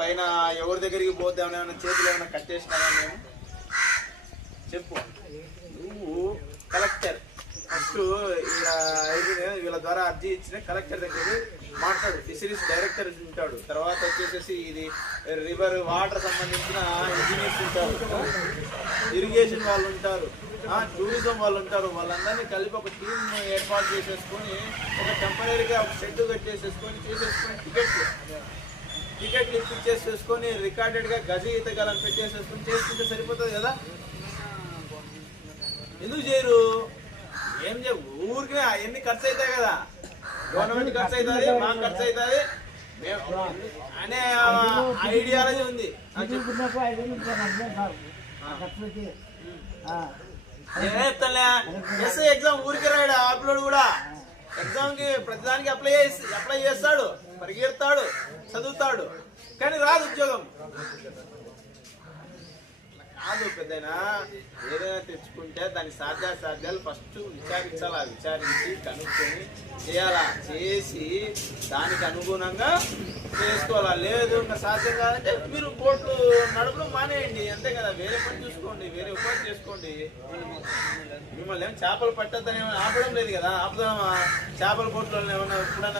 పైన ఎవరి దగ్గరికి పోద్దాం ఏమైనా చేతులు ఏమైనా కట్టేసినారా మేము? చెప్పు. నువ్వు కలెక్టర్. ఫస్ట్ ఇలా వీళ్ళ ద్వారా అర్జీ ఇచ్చిన కలెక్టర్ దగ్గర మాట్లాడు. ఫిషరీస్ డైరెక్టర్ ఉంటాడు. తర్వాత వచ్చేసేసి ఇది రివర్ వాటర్ సంబంధించిన ఇంజనీర్స్ ఉంటారు. ఇరిగేషన్ వాళ్ళు ఉంటారు. టూరిజం వాళ్ళు ఉంటారు. వాళ్ళందరినీ కలిపి ఒక టీమ్ ఏర్పాటు చేసేసుకొని ఒక టెంపరీగా ఒక షెడ్ కట్టేసేసుకొని చేసేసుకొని టికెట్ టికెట్లు ఇప్పించేసేసుకొని రికార్డెడ్గా గజ ఈతగాలం పెట్టేసేసుకొని చేసుకుంటే సరిపోతుంది కదా? ఎందుకు చేయరు? ఏం చే ఊరికే ఎన్ని ఖర్చు అవుతాయి కదా? గవర్నమెంట్ ఖర్చు అవుతుంది మాకు ఖర్చు అవుతుంది అనే ఐడియాలజీ ఉంది. ఆ. నేనే చెప్తానులే. ఎస్ఐ ఎగ్జామ్ ఊరికి రాయడు? అప్లోడ్ కూడా? ఎగ్జామ్కి ప్రతిదానికి అప్లై చేసి అప్లై చేస్తాడు. పరిగెడతాడు చదువుతాడు. కానీ రాదు ఉద్యోగం. కాదు పెద్దైనా ఏదైనా తెచ్చుకుంటే దాని సాధ్యాసాధ్యాలు ఫస్ట్ విచారించాలా. విచారించి కనుక్కొని చేయాలా? చేసి దానికి అనుగుణంగా చేసుకోవాలా? లేదు ఇంకా సాధ్యం కాదంటే మీరు కోట్లు నడపడం మానేయండి. అంతే కదా. వేరే పని చూసుకోండి వేరే ఉపాధి చేసుకోండి. మిమ్మల్ని ఏం చేపలు పట్టద్దని ఏమైనా ఆపడం లేదు కదా. ఆపుదామా? చేపల కోర్టులో ఏమైనా ఎప్పుడైనా